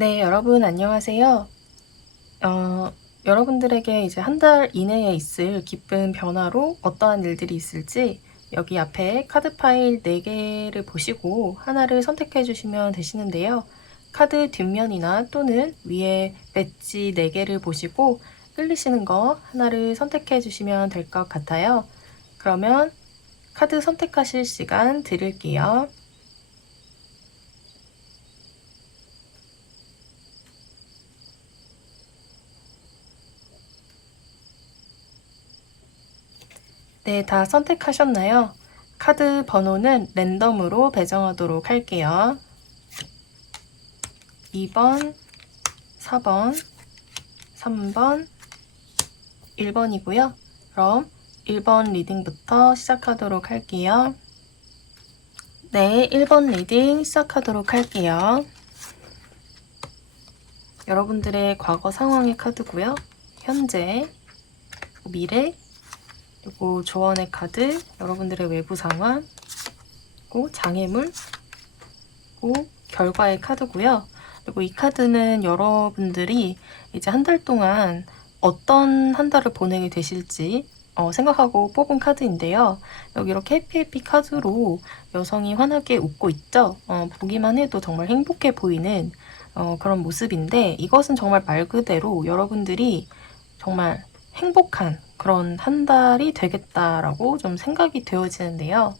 네, 여러분 안녕하세요. 여러분들에게 이제 한 달 이내에 있을 기쁜 변화로 어떠한 일들이 있을지 여기 앞에 카드 파일 4개를 보시고 하나를 선택해 주시면 되시는데요. 카드 뒷면이나 또는 위에 배지 4개를 보시고 끌리시는 거 하나를 선택해 주시면 될 것 같아요. 그러면 카드 선택하실 시간 드릴게요. 네, 다 선택하셨나요? 카드 번호는 랜덤으로 배정하도록 할게요. 2번, 4번, 3번, 1번이고요. 그럼 1번 리딩부터 시작하도록 할게요. 네, 1번 리딩 시작하도록 할게요. 여러분들의 과거 상황의 카드고요. 현재, 미래, 그리고 조언의 카드, 여러분들의 외부 상황, 그리고 장애물, 그리고 결과의 카드고요. 그리고 이 카드는 여러분들이 이제 한 달 동안 어떤 한 달을 보내게 되실지 생각하고 뽑은 카드인데요. 여기 이렇게 해피해피 카드로 여성이 환하게 웃고 있죠. 보기만 해도 정말 행복해 보이는 그런 모습인데, 이것은 정말 말 그대로 여러분들이 정말 행복한 그런 한 달이 되겠다라고 좀 생각이 되어지는데요.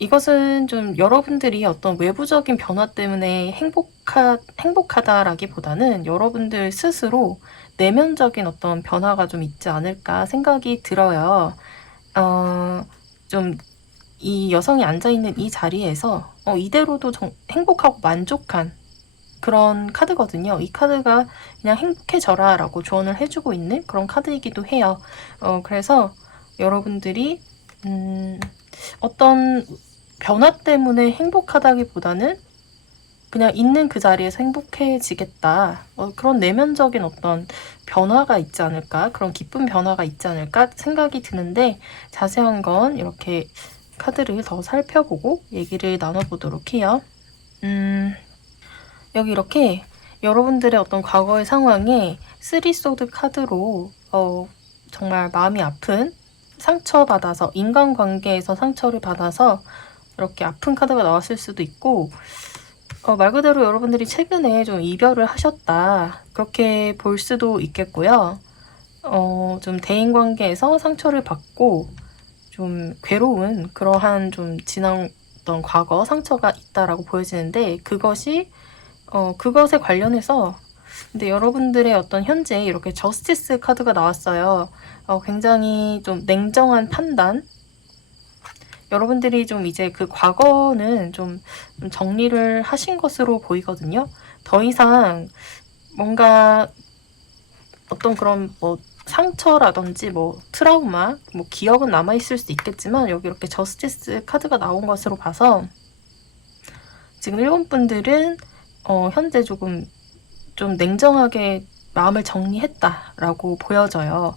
이것은 좀 여러분들이 어떤 외부적인 변화 때문에 행복하다라기보다는 여러분들 스스로 내면적인 어떤 변화가 좀 있지 않을까 생각이 들어요. 좀 이 여성이 앉아있는 이 자리에서 이대로도 행복하고 만족한 그런 카드거든요. 이 카드가 그냥 행복해져라 라고 조언을 해주고 있는 그런 카드이기도 해요. 그래서 여러분들이 어떤 변화 때문에 행복하다기보다는 그냥 있는 그 자리에서 행복해지겠다. 그런 내면적인 어떤 변화가 있지 않을까? 그런 기쁜 변화가 있지 않을까 생각이 드는데, 자세한 건 이렇게 카드를 더 살펴보고 얘기를 나눠보도록 해요. 여기 이렇게 여러분들의 어떤 과거의 상황에 쓰리소드 카드로 정말 마음이 아픈, 상처받아서, 인간관계에서 상처를 받아서 이렇게 아픈 카드가 나왔을 수도 있고, 말 그대로 여러분들이 최근에 좀 이별을 하셨다, 그렇게 볼 수도 있겠고요. 좀 대인관계에서 상처를 받고 좀 괴로운 그러한 좀 지나던 과거 상처가 있다라고 보여지는데, 그것에 관련해서 근데 여러분들의 어떤 현재 이렇게 저스티스 카드가 나왔어요. 굉장히 좀 냉정한 판단, 여러분들이 좀 이제 그 과거는 좀 정리를 하신 것으로 보이거든요. 더 이상 뭔가 어떤 그런 상처라든지 트라우마, 기억은 남아있을 수도 있겠지만, 여기 이렇게 저스티스 카드가 나온 것으로 봐서 지금 일본 분들은 현재 조금 좀 냉정하게 마음을 정리했다라고 보여져요.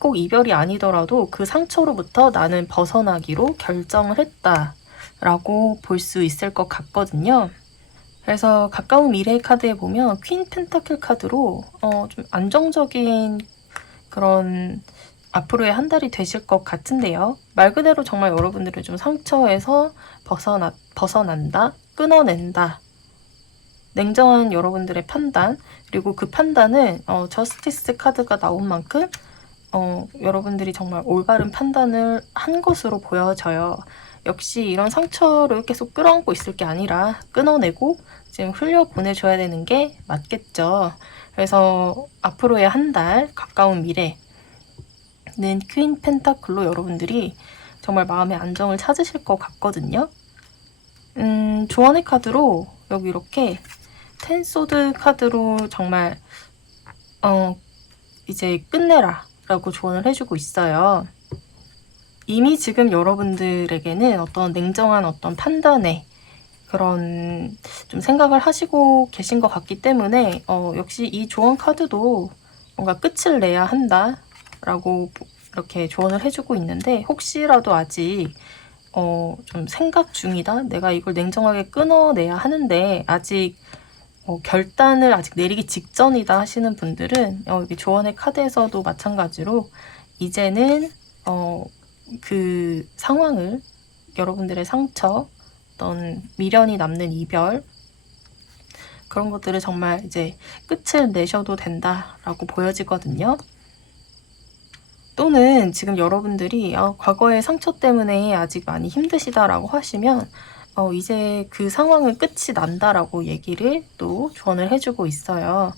꼭 이별이 아니더라도 그 상처로부터 나는 벗어나기로 결정을 했다라고 볼 수 있을 것 같거든요. 그래서 가까운 미래의 카드에 보면 퀸 펜타클 카드로 좀 안정적인 그런 앞으로의 한 달이 되실 것 같은데요. 말 그대로 정말 여러분들은 좀 상처에서 벗어난다, 끊어낸다, 냉정한 여러분들의 판단, 그리고 그 판단은 저스티스 카드가 나온 만큼 여러분들이 정말 올바른 판단을 한 것으로 보여져요. 역시 이런 상처를 계속 끌어안고 있을 게 아니라 끊어내고 지금 흘려보내줘야 되는 게 맞겠죠. 그래서 앞으로의 한 달, 가까운 미래는 퀸 펜타클로 여러분들이 정말 마음의 안정을 찾으실 것 같거든요. 조언의 카드로 여기 이렇게 텐소드 카드로 정말 이제 끝내라 라고 조언을 해주고 있어요. 이미 지금 여러분들에게는 어떤 냉정한 어떤 판단에 그런 좀 생각을 하시고 계신 것 같기 때문에 역시 이 조언 카드도 뭔가 끝을 내야 한다 라고 이렇게 조언을 해주고 있는데, 혹시라도 아직 좀 생각 중이다. 내가 이걸 냉정하게 끊어내야 하는데 아직 결단을 아직 내리기 직전이다 하시는 분들은 여기 조언의 카드에서도 마찬가지로 이제는 그 상황을, 여러분들의 상처, 어떤 미련이 남는 이별, 그런 것들을 정말 이제 끝을 내셔도 된다라고 보여지거든요. 또는 지금 여러분들이 과거의 상처 때문에 아직 많이 힘드시다라고 하시면 이제 그 상황은 끝이 난다라고 얘기를 또 조언을 해주고 있어요.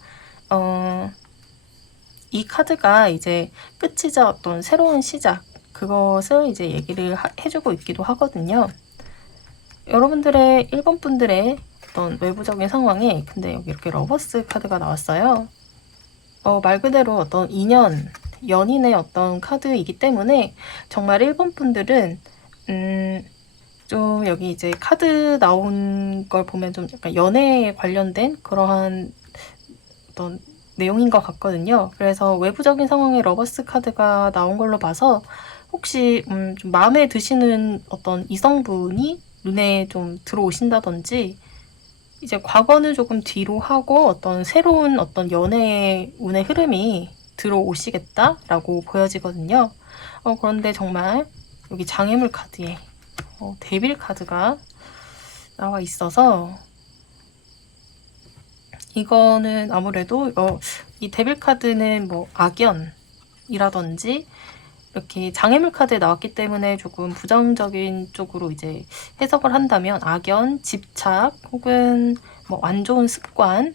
이 카드가 이제 끝이자 어떤 새로운 시작, 그것을 이제 얘기를 해주고 있기도 하거든요. 여러분들의 1번 분들의 어떤 외부적인 상황에, 근데 여기 이렇게 러버스 카드가 나왔어요. 말 그대로 어떤 인연, 연인의 어떤 카드이기 때문에 정말 1번 분들은 좀 여기 이제 카드 나온 걸 보면 좀 약간 연애에 관련된 그러한 어떤 내용인 것 같거든요. 그래서 외부적인 상황에 러버스 카드가 나온 걸로 봐서 혹시 좀 마음에 드시는 어떤 이성분이 눈에 좀 들어오신다든지, 이제 과거는 조금 뒤로 하고 어떤 새로운 어떤 연애의 운의 흐름이 들어오시겠다라고 보여지거든요. 그런데 정말 여기 장애물 카드에 데빌 카드가 나와 있어서, 이거는 아무래도 이 데빌 카드는 뭐 악연이라든지 이렇게 장애물 카드에 나왔기 때문에 조금 부정적인 쪽으로 이제 해석을 한다면 악연, 집착, 혹은 뭐 안 좋은 습관,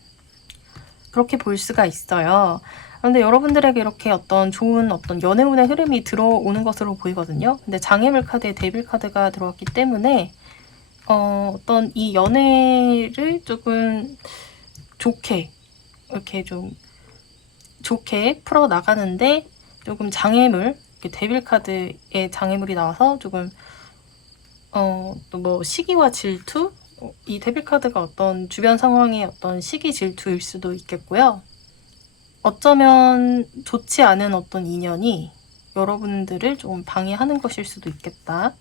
그렇게 볼 수가 있어요. 근데 여러분들에게 이렇게 어떤 좋은 어떤 연애운의 흐름이 들어오는 것으로 보이거든요. 근데 장애물 카드에 데빌 카드가 들어왔기 때문에 어떤 이 연애를 조금 좋게, 이렇게 좀 좋게 풀어 나가는데 조금 장애물, 데빌 카드에 장애물이 나와서 조금 또 뭐 시기와 질투, 이 데빌 카드가 어떤 주변 상황의 어떤 시기 질투일 수도 있겠고요. 어쩌면 좋지 않은 어떤 인연이 여러분들을 좀 방해하는 것일 수도 있겠다.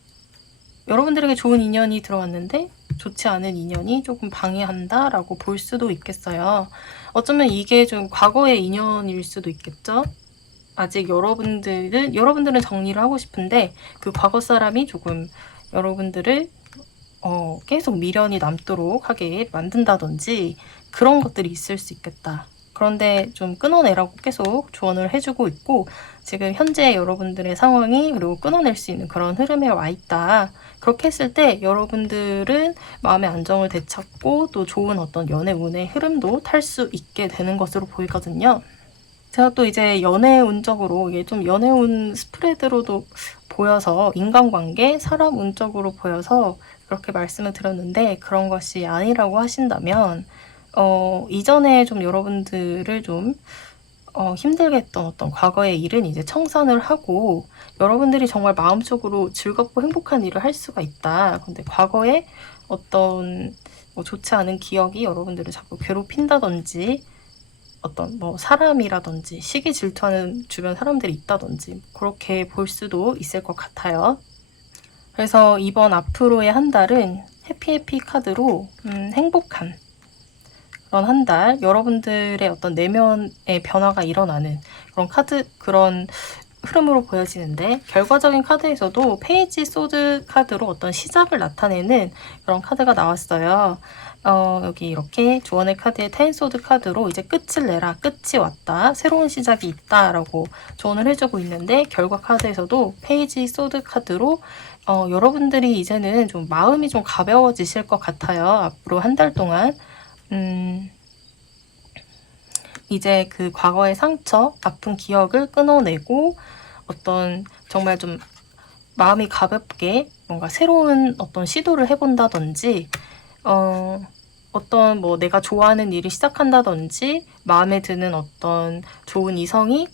여러분들에게 좋은 인연이 들어왔는데 좋지 않은 인연이 조금 방해한다라고 볼 수도 있겠어요. 어쩌면 이게 좀 과거의 인연일 수도 있겠죠. 아직 여러분들은 정리를 하고 싶은데 그 과거 사람이 조금 여러분들을 계속 미련이 남도록 하게 만든다든지 그런 것들이 있을 수 있겠다. 그런데 좀 끊어내라고 계속 조언을 해주고 있고, 지금 현재 여러분들의 상황이 그리고 끊어낼 수 있는 그런 흐름에 와 있다. 그렇게 했을 때 여러분들은 마음의 안정을 되찾고 또 좋은 어떤 연애 운의 흐름도 탈 수 있게 되는 것으로 보이거든요. 제가 또 이제 연애운적으로, 이게 좀 연애운 스프레드로도 보여서, 인간관계, 사람 운적으로 보여서 그렇게 말씀을 드렸는데, 그런 것이 아니라고 하신다면 이전에 좀 여러분들을 좀 힘들게 했던 어떤 과거의 일은 이제 청산을 하고 여러분들이 정말 마음속으로 즐겁고 행복한 일을 할 수가 있다. 근데 과거에 어떤 뭐 좋지 않은 기억이 여러분들을 자꾸 괴롭힌다든지, 어떤 뭐 사람이라든지 시기 질투하는 주변 사람들이 있다든지 그렇게 볼 수도 있을 것 같아요. 그래서 이번 앞으로의 한 달은 해피해피 카드로 행복한 그런 한 달, 여러분들의 어떤 내면의 변화가 일어나는 그런 흐름으로 보여지는데, 결과적인 카드에서도 페이지 소드 카드로 어떤 시작을 나타내는 그런 카드가 나왔어요. 여기 이렇게 조언의 카드에 텐소드 카드로 이제 끝을 내라, 끝이 왔다, 새로운 시작이 있다 라고 조언을 해주고 있는데, 결과 카드에서도 페이지 소드 카드로 여러분들이 이제는 좀 마음이 좀 가벼워지실 것 같아요. 앞으로 한 달 동안 이제 그 과거의 상처, 아픈 기억을 끊어내고 어떤 정말 좀 마음이 가볍게 뭔가 새로운 어떤 시도를 해본다든지, 어떤 뭐 내가 좋아하는 일을 시작한다든지, 마음에 드는 어떤 좋은 이성이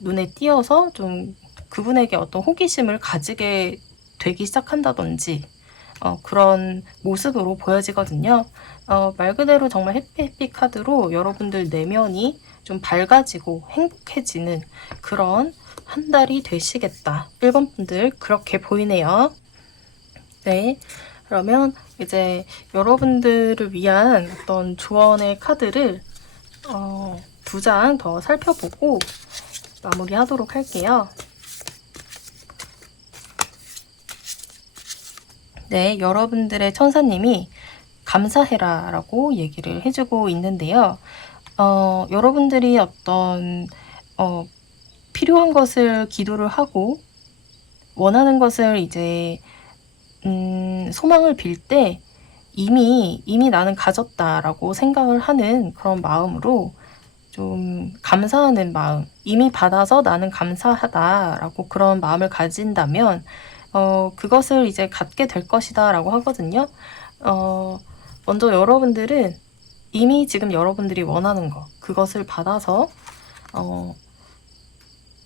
눈에 띄어서 좀 그분에게 어떤 호기심을 가지게 되기 시작한다든지, 그런 모습으로 보여지거든요. 말 그대로 정말 해피해피 카드로 여러분들 내면이 좀 밝아지고 행복해지는 그런 한 달이 되시겠다. 1번 분들 그렇게 보이네요. 네, 그러면 이제 여러분들을 위한 어떤 조언의 카드를 2장 더 살펴보고 마무리하도록 할게요. 네, 여러분들의 천사님이 감사해라 라고 얘기를 해주고 있는데요. 여러분들이 어떤 필요한 것을 기도를 하고 원하는 것을 이제 소망을 빌 때 이미 나는 가졌다라고 생각을 하는 그런 마음으로 좀 감사하는 마음, 이미 받아서 나는 감사하다라고 그런 마음을 가진다면 그것을 이제 갖게 될 것이다라고 하거든요. 먼저 여러분들은 이미 지금 여러분들이 원하는 거, 그것을 받아서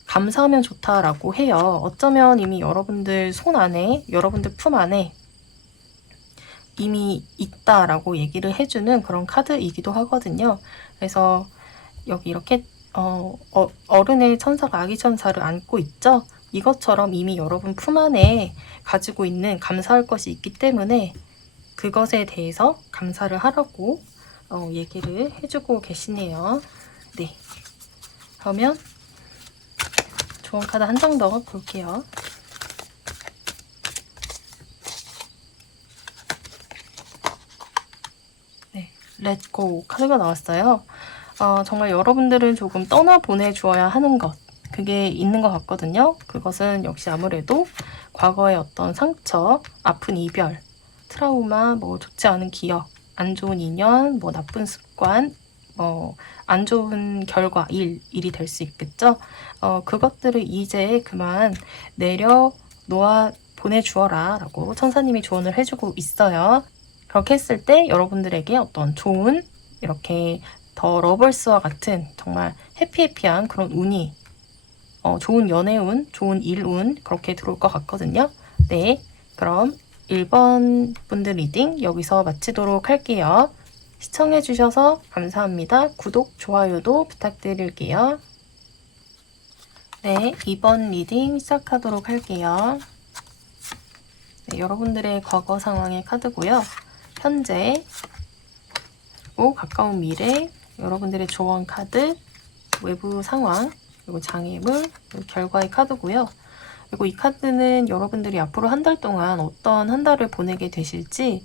감사하면 좋다라고 해요. 어쩌면 이미 여러분들 손 안에, 여러분들 품 안에 이미 있다라고 얘기를 해주는 그런 카드이기도 하거든요. 그래서 여기 이렇게 어른의 천사가 아기 천사를 안고 있죠. 이것처럼 이미 여러분 품 안에 가지고 있는 감사할 것이 있기 때문에 그것에 대해서 감사를 하라고 얘기를 해주고 계시네요. 네, 그러면 좋은 카드 한 장 더 볼게요. 네, 렛고 카드가 나왔어요. 정말 여러분들은 조금 떠나보내주어야 하는 것, 그게 있는 것 같거든요. 그것은 역시 아무래도 과거의 어떤 상처, 아픈 이별, 트라우마, 뭐 좋지 않은 기억, 안 좋은 인연, 뭐 나쁜 습관, 안 좋은 결과, 일이 될 수 있겠죠. 그것들을 이제 그만 내려놓아 보내주어라 라고 천사님이 조언을 해주고 있어요. 그렇게 했을 때 여러분들에게 어떤 좋은 이렇게 더 러벌스와 같은 정말 해피해피한 그런 운이 좋은 연애운, 좋은 일운 그렇게 들어올 것 같거든요. 네, 그럼 1번 분들 리딩 여기서 마치도록 할게요. 시청해주셔서 감사합니다. 구독, 좋아요도 부탁드릴게요. 네, 2번 리딩 시작하도록 할게요. 네, 여러분들의 과거 상황의 카드고요. 현재, 그리고 가까운 미래, 여러분들의 조언 카드, 외부 상황, 그리고 장애물, 그리고 결과의 카드고요. 그리고 이 카드는 여러분들이 앞으로 한 달 동안 어떤 한 달을 보내게 되실지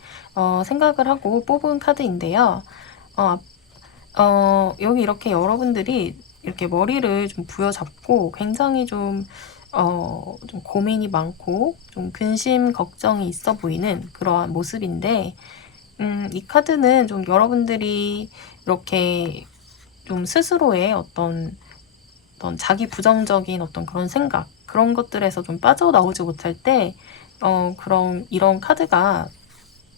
생각을 하고 뽑은 카드인데요. 여기 이렇게 여러분들이 이렇게 머리를 좀 부여잡고 굉장히 좀 고민이 많고 좀 근심 걱정이 있어 보이는 그러한 모습인데 이 카드는 좀 여러분들이 이렇게 좀 스스로의 어떤 자기 부정적인 어떤 그런 생각 그런 것들에서 좀 빠져나오지 못할 때 이런 카드가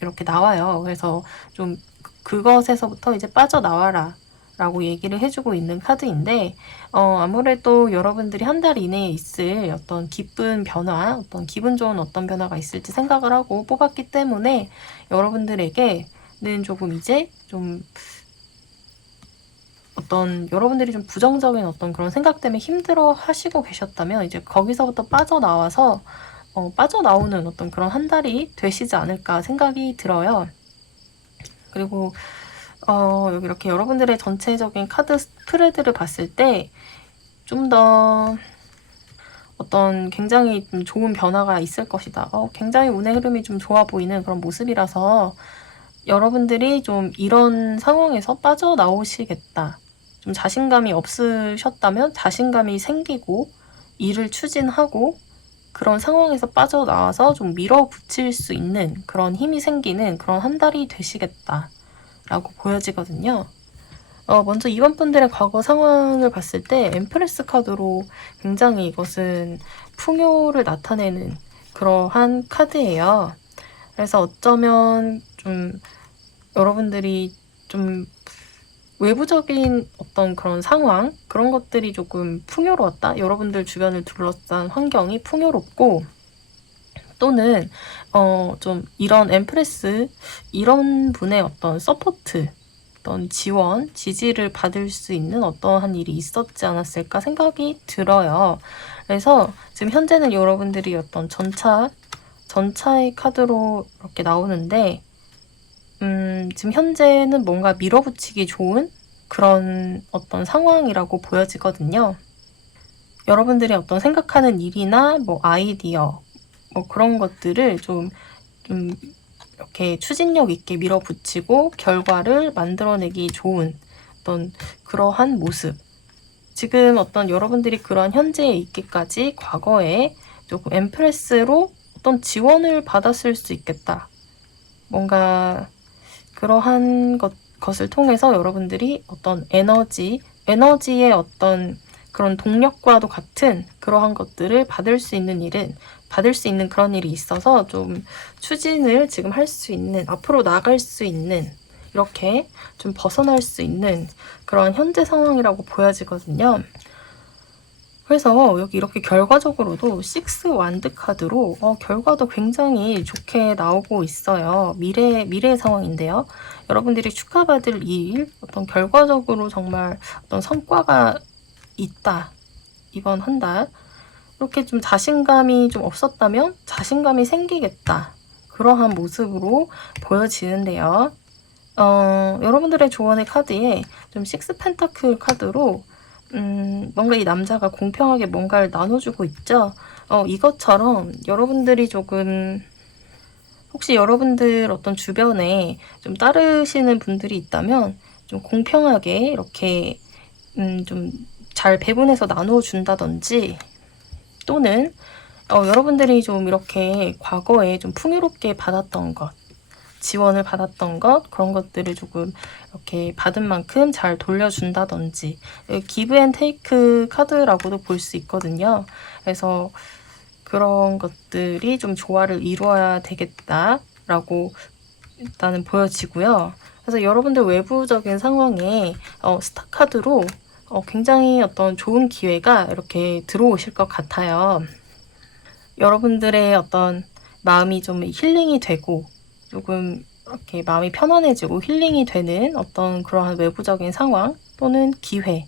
이렇게 나와요. 그래서 좀 그것에서부터 이제 빠져나와라 라고 얘기를 해주고 있는 카드인데 아무래도 여러분들이 한 달 이내에 있을 어떤 기쁜 변화, 어떤 기분 좋은 어떤 변화가 있을지 생각을 하고 뽑았기 때문에 여러분들에게는 조금 이제 좀 어떤 여러분들이 좀 부정적인 어떤 그런 생각 때문에 힘들어 하시고 계셨다면 이제 거기서부터 빠져나와서 빠져나오는 어떤 그런 한 달이 되시지 않을까 생각이 들어요. 그리고 여기 이렇게 여러분들의 전체적인 카드 스프레드를 봤을 때 좀 더 어떤 굉장히 좀 좋은 변화가 있을 것이다. 굉장히 운의 흐름이 좀 좋아 보이는 그런 모습이라서 여러분들이 좀 이런 상황에서 빠져나오시겠다. 좀 자신감이 없으셨다면 자신감이 생기고 일을 추진하고 그런 상황에서 빠져나와서 좀 밀어붙일 수 있는 그런 힘이 생기는 그런 한 달이 되시겠다 라고 보여지거든요. 먼저 이번 분들의 과거 상황을 봤을 때 엠프레스 카드로 굉장히 이것은 풍요를 나타내는 그러한 카드예요. 그래서 어쩌면 좀 여러분들이 좀 외부적인 어떤 그런 상황 그런 것들이 조금 풍요로웠다. 여러분들 주변을 둘러싼 환경이 풍요롭고 또는 좀 이런 엠프레스 이런 분의 어떤 서포트 어떤 지원, 지지를 받을 수 있는 어떠한 일이 있었지 않았을까 생각이 들어요. 그래서 지금 현재는 여러분들이 어떤 전차의 카드로 이렇게 나오는데 지금 현재는 뭔가 밀어붙이기 좋은 그런 어떤 상황이라고 보여지거든요. 여러분들이 어떤 생각하는 일이나 뭐 아이디어 뭐 그런 것들을 좀 이렇게 추진력 있게 밀어붙이고 결과를 만들어내기 좋은 어떤 그러한 모습. 지금 어떤 여러분들이 그런 현재에 있기까지 과거에 조금 엠프레스로 어떤 지원을 받았을 수 있겠다. 뭔가 그러한 것을 통해서 여러분들이 어떤 에너지의 어떤 그런 동력과도 같은 그러한 것들을 받을 수 있는 그런 일이 있어서 좀 추진을 지금 할 수 있는, 앞으로 나갈 수 있는, 이렇게 좀 벗어날 수 있는 그런 현재 상황이라고 보여지거든요. 그래서 여기 이렇게 결과적으로도 6 완드 카드로 결과도 굉장히 좋게 나오고 있어요. 미래의 상황인데요. 여러분들이 축하받을 일, 어떤 결과적으로 정말 어떤 성과가 있다. 이번 한 달. 이렇게 좀 자신감이 좀 없었다면 자신감이 생기겠다. 그러한 모습으로 보여지는데요. 여러분들의 조언의 카드에 좀 6 펜타클 카드로 뭔가 이 남자가 공평하게 뭔가를 나눠주고 있죠. 이것처럼 여러분들이 조금 혹시 여러분들 어떤 주변에 좀 따르시는 분들이 있다면 좀 공평하게 이렇게 좀 잘 배분해서 나눠준다든지 또는 여러분들이 좀 이렇게 과거에 좀 풍요롭게 받았던 것, 지원을 받았던 것, 그런 것들을 조금 이렇게 받은 만큼 잘 돌려준다든지, 기브 앤 테이크 카드라고도 볼 수 있거든요. 그래서 그런 것들이 좀 조화를 이루어야 되겠다라고 일단은 보여지고요. 그래서 여러분들 외부적인 상황에 스타 카드로 굉장히 어떤 좋은 기회가 이렇게 들어오실 것 같아요. 여러분들의 어떤 마음이 좀 힐링이 되고 조금 이렇게 마음이 편안해지고 힐링이 되는 어떤 그러한 외부적인 상황 또는 기회.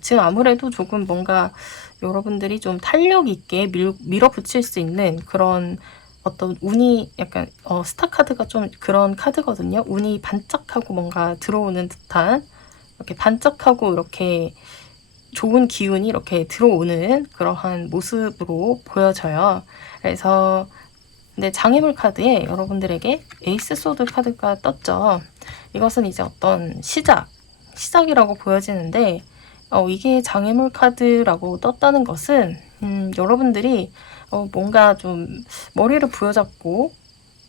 지금 아무래도 조금 뭔가 여러분들이 좀 탄력 있게 밀어붙일 수 있는 그런 어떤 운이 약간 스타 카드가 좀 그런 카드거든요. 운이 반짝하고 뭔가 들어오는 듯한 이렇게 반짝하고 이렇게 좋은 기운이 이렇게 들어오는 그러한 모습으로 보여져요. 그래서 근데 장애물 카드에 여러분들에게 에이스 소드 카드가 떴죠. 이것은 이제 어떤 시작이라고 보여지는데 이게 장애물 카드라고 떴다는 것은 여러분들이 뭔가 좀 머리를 부여잡고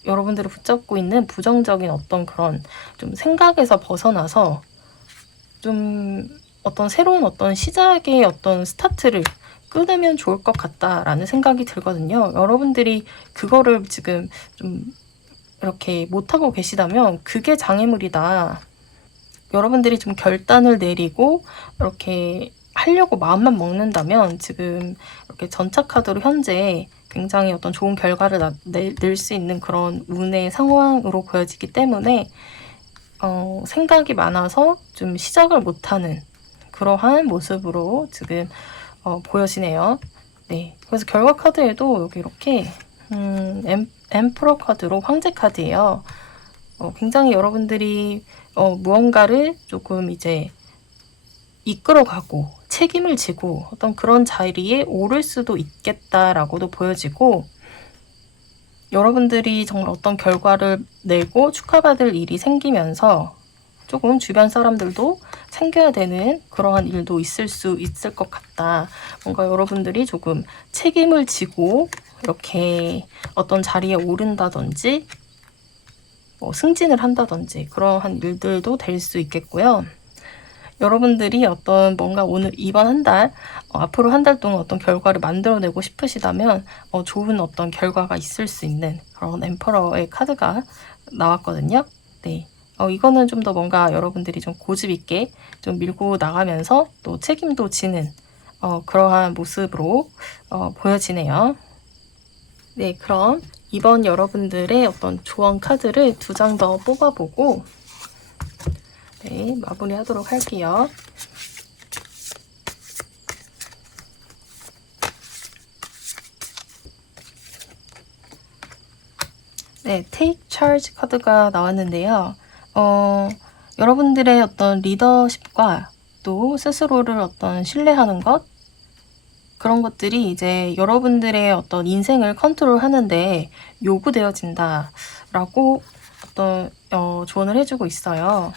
여러분들을 붙잡고 있는 부정적인 어떤 그런 좀 생각에서 벗어나서 좀 어떤 새로운 어떤 시작의 어떤 스타트를 끊으면 좋을 것 같다라는 생각이 들거든요. 여러분들이 그거를 지금 좀 이렇게 못하고 계시다면 그게 장애물이다. 여러분들이 좀 결단을 내리고 이렇게 하려고 마음만 먹는다면 지금 이렇게 전차 카드로 현재 굉장히 어떤 좋은 결과를 낼 수 있는 그런 운의 상황으로 보여지기 때문에 생각이 많아서 좀 시작을 못하는 그러한 모습으로 지금 보여지네요. 네, 그래서 결과 카드에도 여기 이렇게 엠프러 카드로 황제 카드예요. 굉장히 여러분들이 무언가를 조금 이제 이끌어가고 책임을 지고 어떤 그런 자리에 오를 수도 있겠다라고도 보여지고 여러분들이 정말 어떤 결과를 내고 축하받을 일이 생기면서 조금 주변 사람들도 챙겨야 되는 그러한 일도 있을 수 있을 것 같다. 뭔가 여러분들이 조금 책임을 지고 이렇게 어떤 자리에 오른다든지 뭐 승진을 한다든지 그러한 일들도 될 수 있겠고요. 여러분들이 어떤 뭔가 오늘 이번 한 달, 앞으로 한 달 동안 어떤 결과를 만들어내고 싶으시다면 좋은 어떤 결과가 있을 수 있는 그런 엠퍼러의 카드가 나왔거든요. 네. 이거는 좀 더 뭔가 여러분들이 좀 고집 있게 좀 밀고 나가면서 또 책임도 지는 그러한 모습으로 보여지네요. 네, 그럼 이번 여러분들의 어떤 조언 카드를 2장 더 뽑아보고 네, 마무리하도록 할게요. 네, Take Charge 카드가 나왔는데요. 여러분들의 어떤 리더십과 또 스스로를 어떤 신뢰하는 것, 그런 것들이 이제 여러분들의 어떤 인생을 컨트롤하는데 요구되어진다라고 어떤 조언을 해주고 있어요.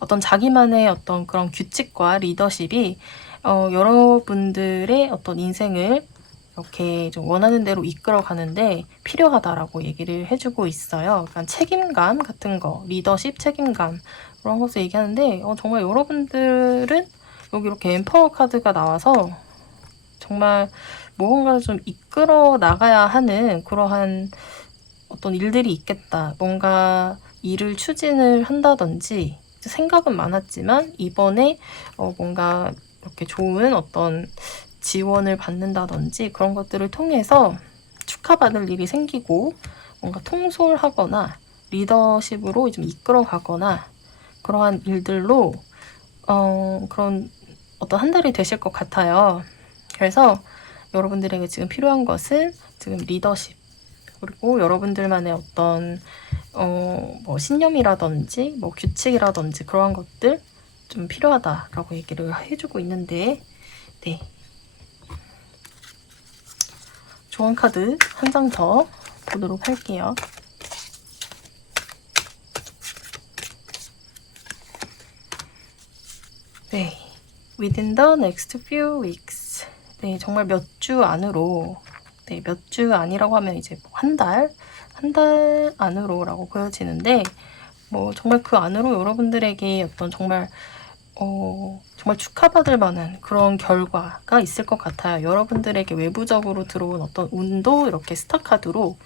어떤 자기만의 어떤 그런 규칙과 리더십이 여러분들의 어떤 인생을 이렇게 좀 원하는 대로 이끌어 가는데 필요하다라고 얘기를 해주고 있어요. 그러니까 책임감 같은 거, 리더십, 책임감 그런 것을 얘기하는데 정말 여러분들은 여기 이렇게 엠퍼러 카드가 나와서 정말 무언가를 좀 이끌어 나가야 하는 그러한 어떤 일들이 있겠다. 뭔가 일을 추진을 한다든지 생각은 많았지만 이번에 뭔가 이렇게 좋은 어떤 지원을 받는다든지 그런 것들을 통해서 축하받을 일이 생기고 뭔가 통솔하거나 리더십으로 좀 이끌어 가거나 그러한 일들로 그런 어떤 한 달이 되실 것 같아요. 그래서 여러분들에게 지금 필요한 것은 지금 리더십 그리고 여러분들만의 어떤 뭐 신념이라든지 뭐 규칙이라든지 그러한 것들 좀 필요하다라고 얘기를 해주고 있는데 네. 조언 카드 한 장 더 보도록 할게요. 네, within the next few weeks. 네, 정말 몇 주 안으로, 네, 몇 주 안이라고 하면 이제 한 달 안으로라고 보여지는데, 뭐 정말 그 안으로 여러분들에게 어떤 정말 정말 축하받을 만한 그런 결과가 있을 것 같아요. 여러분들에게 외부적으로 들어온 어떤 운도 이렇게 스타 카드로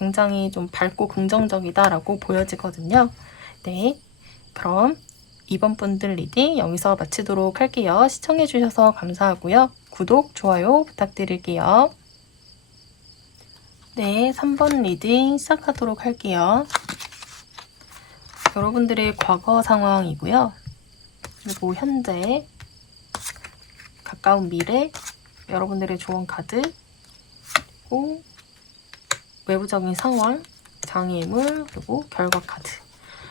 굉장히 좀 밝고 긍정적이다라고 보여지거든요. 네, 그럼 이번 분들 리딩 여기서 마치도록 할게요. 시청해주셔서 감사하고요. 구독, 좋아요 부탁드릴게요. 네, 3번 리딩 시작하도록 할게요. 여러분들의 과거 상황이고요. 그리고 현재, 가까운 미래, 여러분들의 조언 카드, 그리고 외부적인 상황, 장애물, 그리고 결과 카드.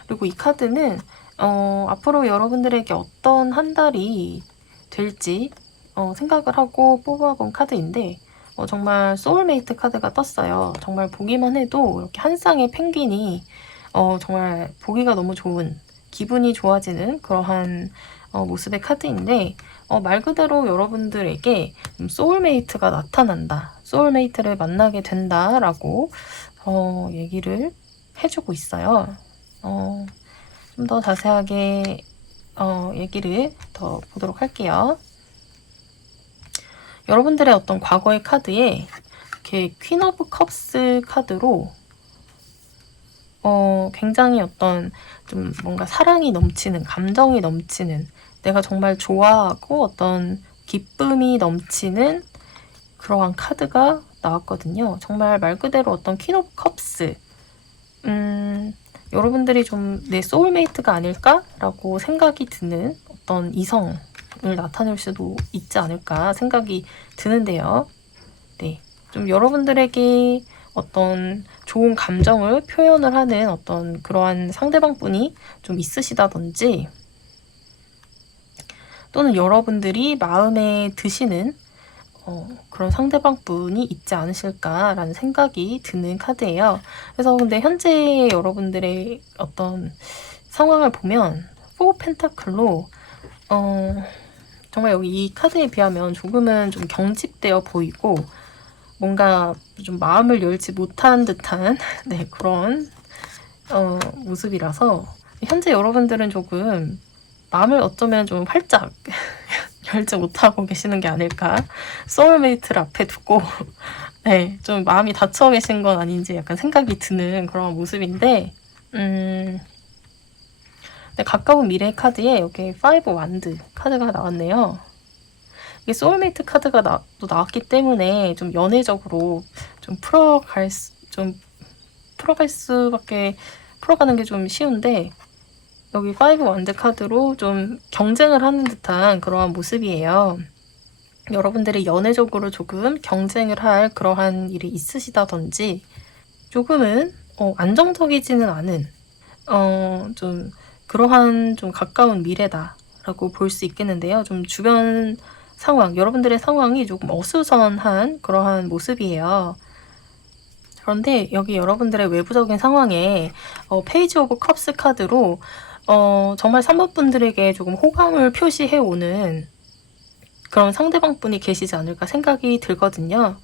그리고 이 카드는 앞으로 여러분들에게 어떤 한 달이 될지 생각을 하고 뽑아본 카드인데 정말 소울메이트 카드가 떴어요. 정말 보기만 해도 이렇게 한 쌍의 펭귄이 정말 보기가 너무 좋은 기분이 좋아지는 그러한 모습의 카드인데 말 그대로 여러분들에게 소울메이트가 나타난다. 소울메이트를 만나게 된다라고 얘기를 해주고 있어요. 좀 더 자세하게 얘기를 더 보도록 할게요. 여러분들의 어떤 과거의 카드에 이렇게 퀸 오브 컵스 카드로 굉장히 어떤 좀 뭔가 사랑이 넘치는, 감정이 넘치는, 내가 정말 좋아하고 어떤 기쁨이 넘치는 그러한 카드가 나왔거든요. 정말 말 그대로 어떤 퀸 오브 컵스, 여러분들이 좀 내 소울메이트가 아닐까라고 생각이 드는 어떤 이성을 나타낼 수도 있지 않을까 생각이 드는데요. 네, 좀 여러분들에게 어떤 좋은 감정을 표현을 하는 어떤 그러한 상대방 분이 좀 있으시다든지 또는 여러분들이 마음에 드시는 그런 상대방 분이 있지 않으실까라는 생각이 드는 카드예요. 그래서 근데 현재 여러분들의 어떤 상황을 보면 4 펜타클로 정말 여기 이 카드에 비하면 조금은 좀 경직되어 보이고 뭔가 좀 마음을 열지 못한 듯한 네, 그런 모습이라서 현재 여러분들은 조금 마음을 어쩌면 좀 활짝 열지 못하고 계시는 게 아닐까. 소울메이트를 앞에 두고 네, 좀 마음이 닫혀 계신 건 아닌지 약간 생각이 드는 그런 모습인데 네, 가까운 미래 카드에 여기 5 완드 카드가 나왔네요. 이게 소울메이트 카드가 또 나왔기 때문에 좀 연애적으로 좀 풀어가는 게 좀 쉬운데 여기 5 완드 카드로 좀 경쟁을 하는 듯한 그러한 모습이에요. 여러분들이 연애적으로 조금 경쟁을 할 그러한 일이 있으시다든지 조금은 안정적이지는 않은 좀 그러한 좀 가까운 미래다라고 볼 수 있겠는데요. 좀 주변 상황, 여러분들의 상황이 조금 어수선한 그러한 모습이에요. 그런데 여기 여러분들의 외부적인 상황에 페이지 오브 컵스 카드로 정말 3번 분들에게 조금 호감을 표시해 오는 그런 상대방 분이 계시지 않을까 생각이 들거든요.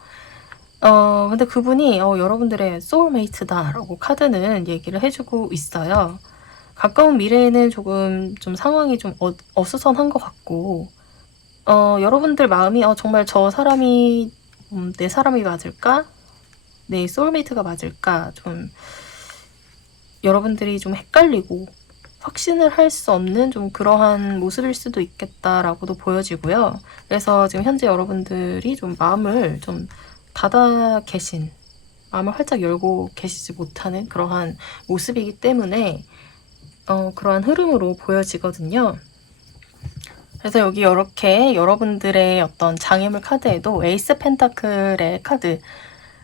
근데 그분이 여러분들의 소울메이트다라고 카드는 얘기를 해주고 있어요. 가까운 미래에는 조금 좀 상황이 좀 어수선한 것 같고 여러분들 마음이 정말 저 사람이 내 사람이 맞을까? 내 소울메이트가 맞을까? 좀 여러분들이 좀 헷갈리고 확신을 할 수 없는 좀 그러한 모습일 수도 있겠다라고도 보여지고요. 그래서 지금 현재 여러분들이 좀 마음을 좀 닫아 계신, 마음을 활짝 열고 계시지 못하는 그러한 모습이기 때문에 그러한 흐름으로 보여지거든요. 그래서 여기 이렇게 여러분들의 어떤 장애물 카드에도 에이스 펜타클의 카드,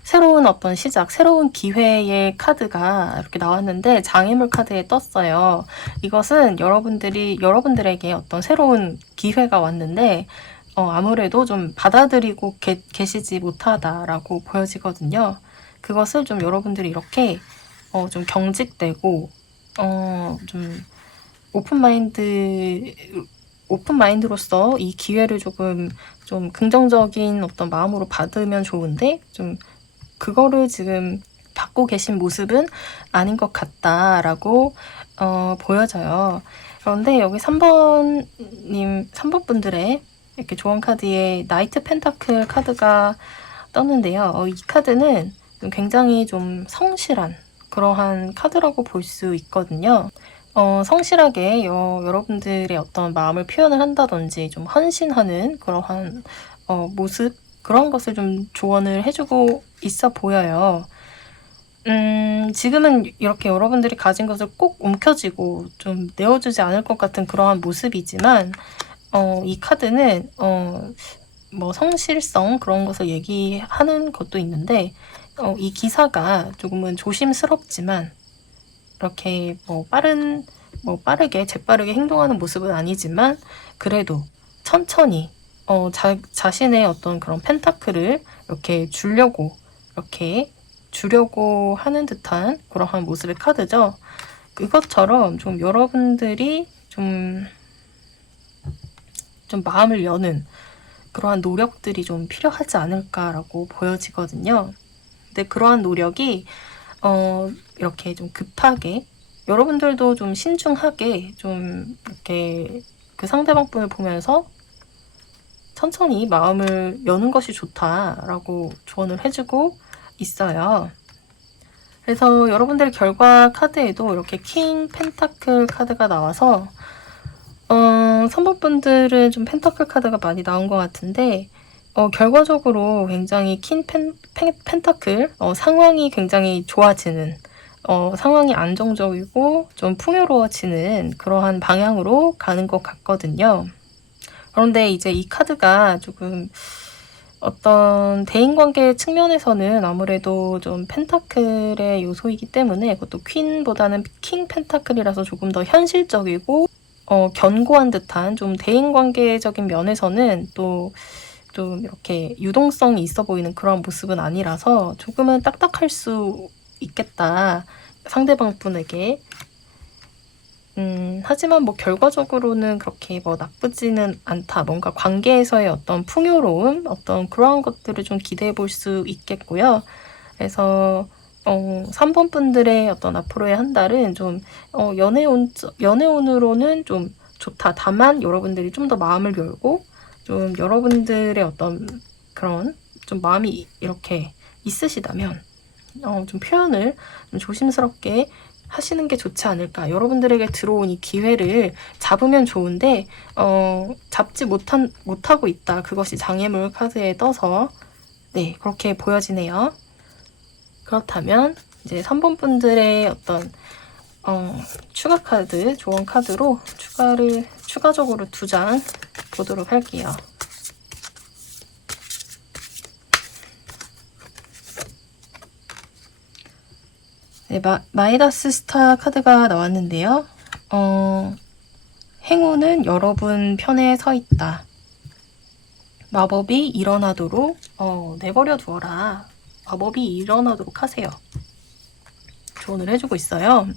새로운 어떤 시작, 새로운 기회의 카드가 이렇게 나왔는데 장애물 카드에 떴어요. 이것은 여러분들에게 어떤 새로운 기회가 왔는데 아무래도 좀 받아들이고 계시지 못하다라고 보여지거든요. 그것을 좀 여러분들이 이렇게 좀 경직되고 좀 오픈마인드로서 이 기회를 조금 좀 긍정적인 어떤 마음으로 받으면 좋은데 좀 그거를 지금 받고 계신 모습은 아닌 것 같다라고 보여져요. 그런데 여기 3번 분들의 이렇게 조언 카드에 나이트 펜타클 카드가 떴는데요. 이 카드는 굉장히 좀 성실한 그러한 카드라고 볼 수 있거든요. 성실하게 여러분들의 어떤 마음을 표현을 한다든지 좀 헌신하는 그러한 모습, 그런 것을 좀 조언을 해주고 있어 보여요. 지금은 이렇게 여러분들이 가진 것을 꼭 움켜쥐고 좀 내어주지 않을 것 같은 그러한 모습이지만 이 카드는 뭐 성실성 그런 것을 얘기하는 것도 있는데 이 기사가 조금은 조심스럽지만 이렇게 빠르게 재빠르게 행동하는 모습은 아니지만 그래도 천천히 자신의 어떤 그런 펜타클을 이렇게 주려고 하는 듯한 그러한 모습의 카드죠. 그것처럼 좀 여러분들이 좀 마음을 여는 그러한 노력들이 좀 필요하지 않을까라고 보여지거든요. 근데 그러한 노력이 이렇게 좀 급하게 여러분들도 좀 신중하게 좀 이렇게 그 상대방 분을 보면서 천천히 마음을 여는 것이 좋다라고 조언을 해주고 있어요. 그래서 여러분들 결과 카드에도 이렇게 킹 펜타클 카드가 나와서 3번 분들은 좀 펜타클 카드가 많이 나온 것 같은데 결과적으로 굉장히 킹 펜타클 상황이 굉장히 좋아지는 상황이 안정적이고 좀 풍요로워지는 그러한 방향으로 가는 것 같거든요. 그런데 이제 이 카드가 조금 어떤 대인관계 측면에서는 아무래도 좀 펜타클의 요소이기 때문에 그것도 퀸보다는 킹 펜타클이라서 조금 더 현실적이고 견고한 듯한 좀 대인관계적인 면에서는 또 좀 이렇게 유동성이 있어 보이는 그런 모습은 아니라서 조금은 딱딱할 수 있겠다 상대방 분에게. 하지만 뭐 결과적으로는 그렇게 뭐 나쁘지는 않다. 뭔가 관계에서의 어떤 풍요로움, 어떤 그러한 것들을 좀 기대해 볼 수 있겠고요. 그래서 3번 분들의 어떤 앞으로의 한 달은 좀 연애운으로는 좀 좋다. 다만 여러분들이 좀 더 마음을 열고 좀 여러분들의 어떤 그런 좀 마음이 이렇게 있으시다면 좀 표현을 좀 조심스럽게 하시는 게 좋지 않을까. 여러분들에게 들어온 이 기회를 잡으면 좋은데 잡지 못하고 있다. 그것이 장애물 카드에 떠서 네, 그렇게 보여지네요. 그렇다면 이제 3번 분들의 어떤 추가 카드, 조언 카드로 추가적으로 2장 보도록 할게요. 네, 마이다스 스타 카드가 나왔는데요. 행운은 여러분 편에 서 있다. 마법이 일어나도록 내버려 두어라. 마법이 일어나도록 하세요. 조언을 해주고 있어요.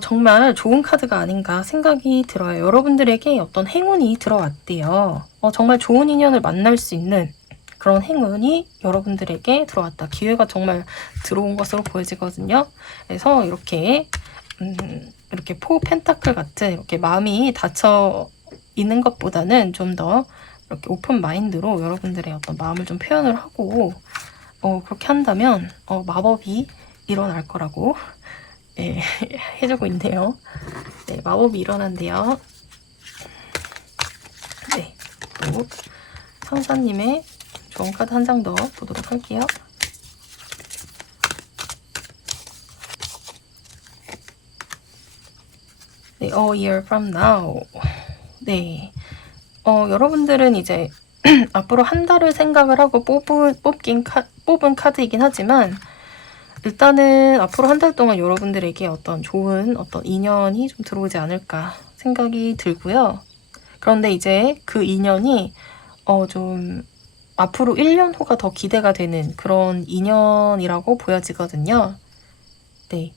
정말 좋은 카드가 아닌가 생각이 들어요. 여러분들에게 어떤 행운이 들어왔대요. 정말 좋은 인연을 만날 수 있는 그런 행운이 여러분들에게 들어왔다. 기회가 정말 들어온 것으로 보여지거든요. 그래서 이렇게 포 펜타클 같은 이렇게 마음이 닫혀 있는 것보다는 좀 더 이렇게 오픈 마인드로 여러분들의 어떤 마음을 좀 표현을 하고 그렇게 한다면 마법이 일어날 거라고 네, 해주고 있네요. 네, 마법이 일어난대요. 네, 또 상사님의 좋은 카드 한 장 더 보도록 할게요. 네, A year from now. 네, 여러분들은 이제 앞으로 한 달을 생각을 하고 뽑은 카드이긴 하지만 일단은 앞으로 한 달 동안 여러분들에게 어떤 좋은 어떤 인연이 좀 들어오지 않을까 생각이 들고요. 그런데 이제 그 인연이 좀 앞으로 1년 후가 더 기대가 되는 그런 인연이라고 보여지거든요. 네.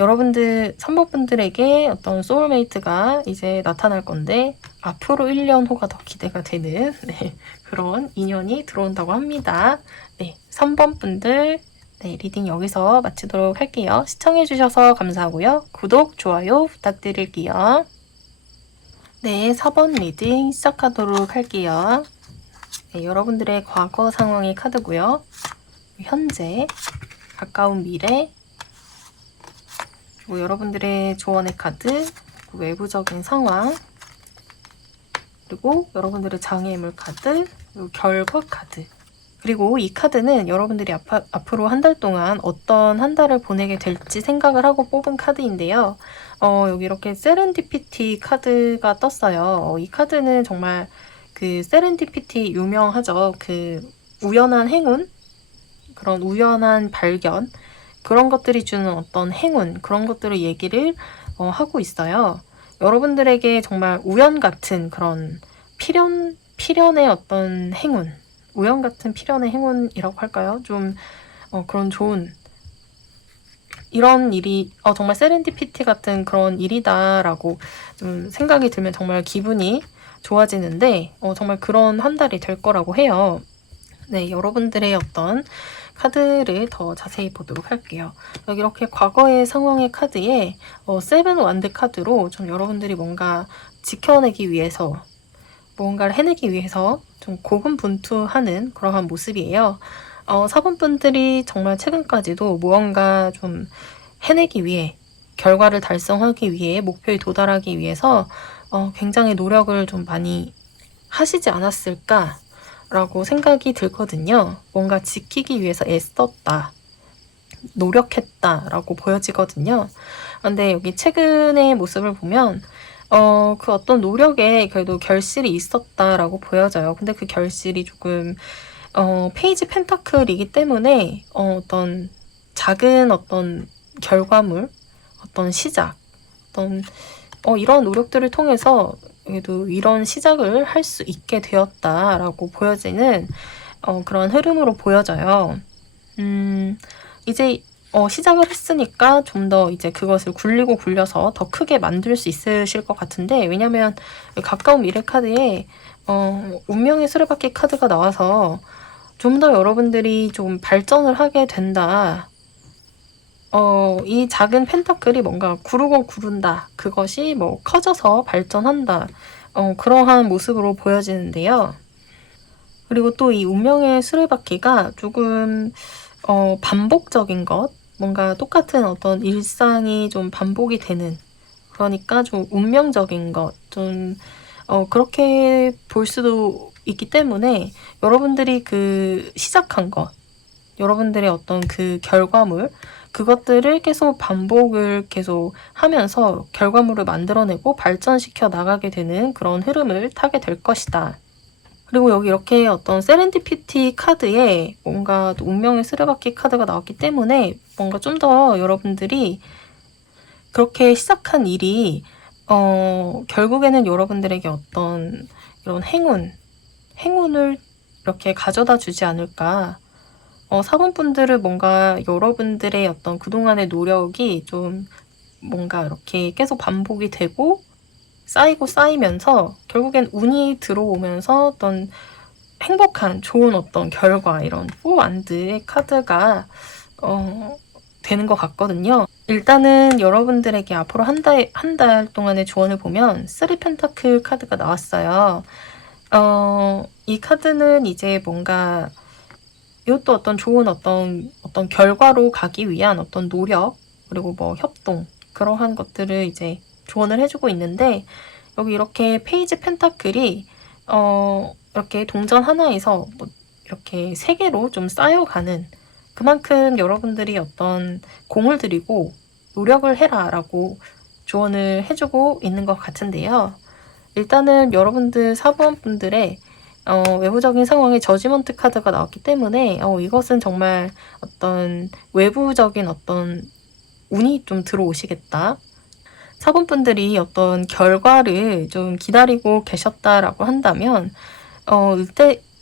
여러분들, 3번 분들에게 어떤 소울메이트가 이제 나타날 건데 앞으로 1년 후가 더 기대가 되는 네, 그런 인연이 들어온다고 합니다. 네, 3번 분들 네, 리딩 여기서 마치도록 할게요. 시청해주셔서 감사하고요. 구독, 좋아요 부탁드릴게요. 네, 4번 리딩 시작하도록 할게요. 네, 여러분들의 과거 상황의 카드고요. 현재, 가까운 미래, 그리고 여러분들의 조언의 카드, 외부적인 상황, 그리고 여러분들의 장애물 카드, 그리고 결과 카드. 그리고 이 카드는 여러분들이 앞으로 한 달 동안 어떤 한 달을 보내게 될지 생각을 하고 뽑은 카드인데요. 여기 이렇게 세렌디피티 카드가 떴어요. 이 카드는 정말 그 세렌디피티 유명하죠. 그 우연한 행운, 그런 우연한 발견, 그런 것들이 주는 어떤 행운, 그런 것들을 얘기를 하고 있어요. 여러분들에게 정말 우연 같은 그런 필연의 어떤 행운, 우연 같은 필연의 행운이라고 할까요? 좀 그런 좋은 이런 일이 정말 세렌디피티 같은 그런 일이다라고 좀 생각이 들면 정말 기분이 좋아지는데 정말 그런 한 달이 될 거라고 해요. 네, 여러분들의 어떤 카드를 더 자세히 보도록 할게요. 여기 이렇게 과거의 상황의 카드에 세븐 완드 카드로 좀 여러분들이 뭔가 지켜내기 위해서 뭔가를 해내기 위해서 좀 고군분투하는 그러한 모습이에요. 4번 분들이 정말 최근까지도 무언가 좀 해내기 위해 결과를 달성하기 위해 목표에 도달하기 위해서 굉장히 노력을 좀 많이 하시지 않았을까 라고 생각이 들거든요. 뭔가 지키기 위해서 애썼다, 노력했다 라고 보여지거든요. 근데 여기 최근의 모습을 보면 그 어떤 노력에 그래도 결실이 있었다라고 보여져요. 근데 그 결실이 조금 페이지 펜타클이기 때문에 어떤 작은 어떤 결과물, 어떤 시작, 어떤 이런 노력들을 통해서 그래도 이런 시작을 할 수 있게 되었다라고 보여지는 그런 흐름으로 보여져요. 이제 시작을 했으니까 좀 더 이제 그것을 굴리고 굴려서 더 크게 만들 수 있으실 것 같은데, 왜냐면 가까운 미래 카드에 운명의 수레바퀴 카드가 나와서 좀 더 여러분들이 좀 발전을 하게 된다. 이 작은 펜타클이 뭔가 구르고 구른다. 그것이 뭐 커져서 발전한다. 그러한 모습으로 보여지는데요. 그리고 또 이 운명의 수레바퀴가 조금 반복적인 것, 뭔가 똑같은 어떤 일상이 좀 반복이 되는, 그러니까 좀 운명적인 것, 좀 그렇게 볼 수도 있기 때문에 여러분들이 그 시작한 것, 여러분들의 어떤 그 결과물, 그것들을 계속 반복을 계속 하면서 결과물을 만들어내고 발전시켜 나가게 되는 그런 흐름을 타게 될 것이다. 그리고 여기 이렇게 어떤 세렌디피티 카드에 뭔가 운명의 수레바퀴 카드가 나왔기 때문에 뭔가 좀 더 여러분들이 그렇게 시작한 일이 결국에는 여러분들에게 어떤 이런 행운을 이렇게 가져다 주지 않을까. 사본분들은 뭔가 여러분들의 어떤 그동안의 노력이 좀 뭔가 이렇게 계속 반복이 되고 쌓이고 쌓이면서 결국엔 운이 들어오면서 어떤 행복한 좋은 어떤 결과, 이런 포완드의 카드가 되는 것 같거든요. 일단은 여러분들에게 앞으로 한 달 동안의 조언을 보면 3 펜타클 카드가 나왔어요. 이 카드는 이제 뭔가 이것도 어떤 좋은 어떤 결과로 가기 위한 어떤 노력, 그리고 뭐 협동, 그러한 것들을 이제 조언을 해주고 있는데, 여기 이렇게 페이지 펜타클이 이렇게 동전 하나에서 뭐 이렇게 3개로 좀 쌓여가는, 그만큼 여러분들이 어떤 공을 들이고 노력을 해라 라고 조언을 해주고 있는 것 같은데요. 일단은 여러분들 사부원분들의 외부적인 상황에 저지먼트 카드가 나왔기 때문에 이것은 정말 어떤 외부적인 어떤 운이 좀 들어오시겠다. 사본분들이 어떤 결과를 좀 기다리고 계셨다라고 한다면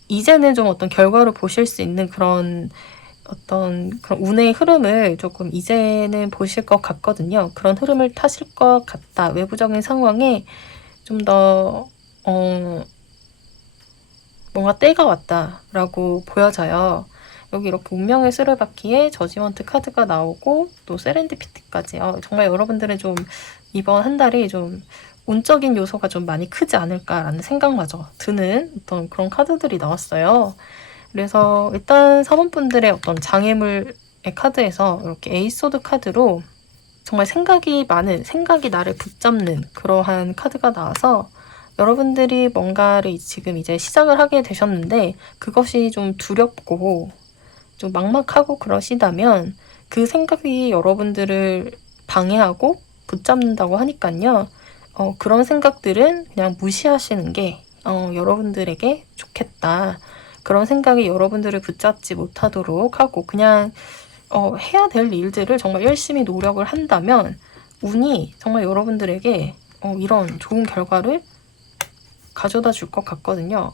이제는 좀 어떤 결과를 보실 수 있는 그런 운의 흐름을 조금 이제는 보실 것 같거든요. 그런 흐름을 타실 것 같다. 외부적인 상황에 좀 더 뭔가 때가 왔다라고 보여져요. 여기 이렇게 운명의 수레바퀴에 저지먼트 카드가 나오고 또 세렌디피티까지. 정말 여러분들은 좀 이번 한 달이 좀 운적인 요소가 좀 많이 크지 않을까라는 생각마저 드는 어떤 그런 카드들이 나왔어요. 그래서 일단 사본분들의 어떤 장애물의 카드에서 이렇게 에이소드 카드로 정말 생각이 나를 붙잡는 그러한 카드가 나와서 여러분들이 뭔가를 지금 이제 시작을 하게 되셨는데 그것이 좀 두렵고 좀 막막하고 그러시다면 그 생각이 여러분들을 방해하고 붙잡는다고 하니까요. 그런 생각들은 그냥 무시하시는 게 여러분들에게 좋겠다. 그런 생각이 여러분들을 붙잡지 못하도록 하고 그냥 해야 될 일들을 정말 열심히 노력을 한다면 운이 정말 여러분들에게 이런 좋은 결과를 가져다 줄 것 같거든요.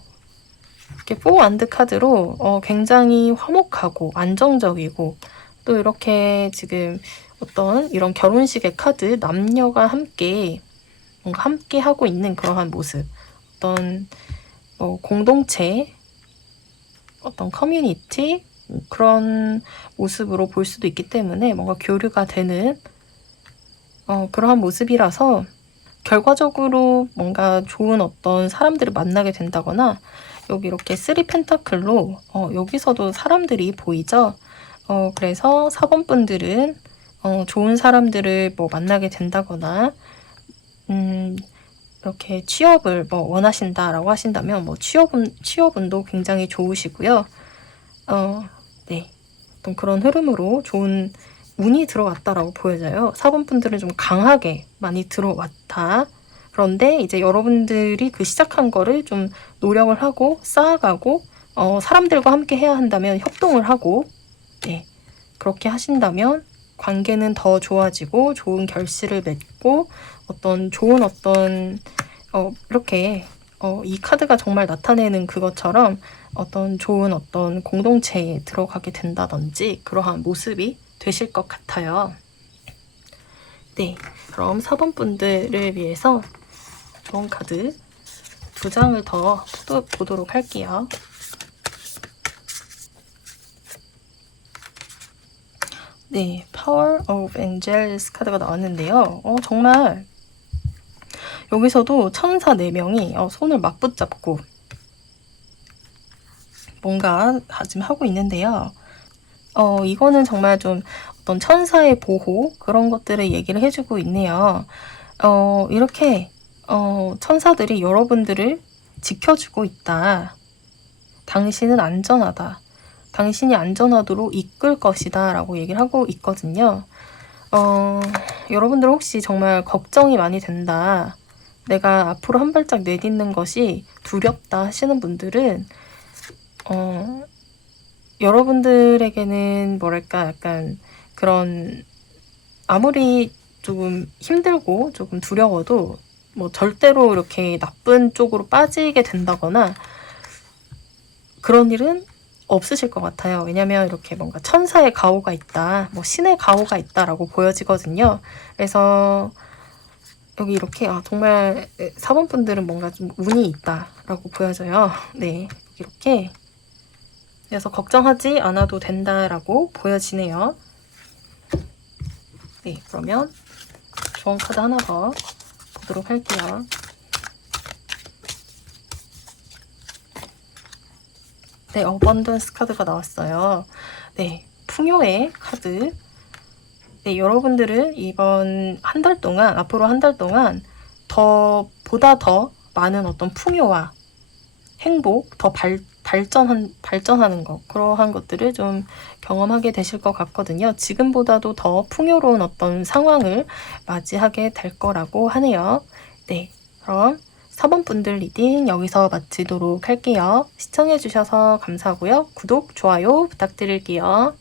이렇게 4완드 카드로 굉장히 화목하고 안정적이고 또 이렇게 지금 어떤 이런 결혼식의 카드, 남녀가 함께 뭔가 함께 하고 있는 그러한 모습, 어떤 공동체, 어떤 커뮤니티 그런 모습으로 볼 수도 있기 때문에 뭔가 교류가 되는 그러한 모습이라서 결과적으로 뭔가 좋은 어떤 사람들을 만나게 된다거나, 여기 이렇게 3 펜타클로 여기서도 사람들이 보이죠. 그래서 사본분들은 좋은 사람들을 뭐 만나게 된다거나 이렇게 취업을 뭐 원하신다라고 하신다면 뭐 취업운도 굉장히 좋으시고요. 네, 어떤 그런 흐름으로 좋은 운이 들어왔다라고 보여져요. 사본분들은 좀 강하게 많이 들어왔다. 그런데 이제 여러분들이 그 시작한 거를 좀 노력을 하고 쌓아가고 사람들과 함께 해야 한다면 협동을 하고, 네, 그렇게 하신다면 관계는 더 좋아지고 좋은 결실을 맺고 어떤 좋은 이렇게 이 카드가 정말 나타내는 그것처럼 어떤 좋은 어떤 공동체에 들어가게 된다든지 그러한 모습이 되실 것 같아요. 네, 그럼 4번분들을 위해서 좋은 카드 2장을 더 보도록 할게요. 네, Power of Angels 카드가 나왔는데요. 정말 여기서도 천사 4명이 손을 맞붙잡고 뭔가 지금 하고 있는데요. 이거는 정말 좀 어떤 천사의 보호 그런 것들을 얘기를 해주고 있네요. 이렇게 천사들이 여러분들을 지켜주고 있다. 당신은 안전하다. 당신이 안전하도록 이끌 것이다 라고 얘기를 하고 있거든요. 여러분들 혹시 정말 걱정이 많이 된다, 내가 앞으로 한 발짝 내딛는 것이 두렵다 하시는 분들은 여러분들에게는 뭐랄까 약간 그런 아무리 조금 힘들고 조금 두려워도 뭐 절대로 이렇게 나쁜 쪽으로 빠지게 된다거나 그런 일은 없으실 것 같아요. 왜냐면 이렇게 뭔가 천사의 가호가 있다, 뭐 신의 가호가 있다라고 보여지거든요. 그래서 여기 이렇게 정말 4번 분들은 뭔가 좀 운이 있다라고 보여져요. 네, 이렇게 그래서 걱정하지 않아도 된다라고 보여지네요. 네, 그러면 조언 카드 하나 더 보도록 할게요. 네, 어번던스 카드가 나왔어요. 네, 풍요의 카드. 네, 여러분들은 이번 한 달 동안, 앞으로 한 달 동안 보다 더 많은 어떤 풍요와 행복, 더 발전하는 것, 그러한 것들을 좀 경험하게 되실 것 같거든요. 지금보다도 더 풍요로운 어떤 상황을 맞이하게 될 거라고 하네요. 네, 그럼 4번 분들 리딩 여기서 마치도록 할게요. 시청해주셔서 감사하고요. 구독, 좋아요 부탁드릴게요.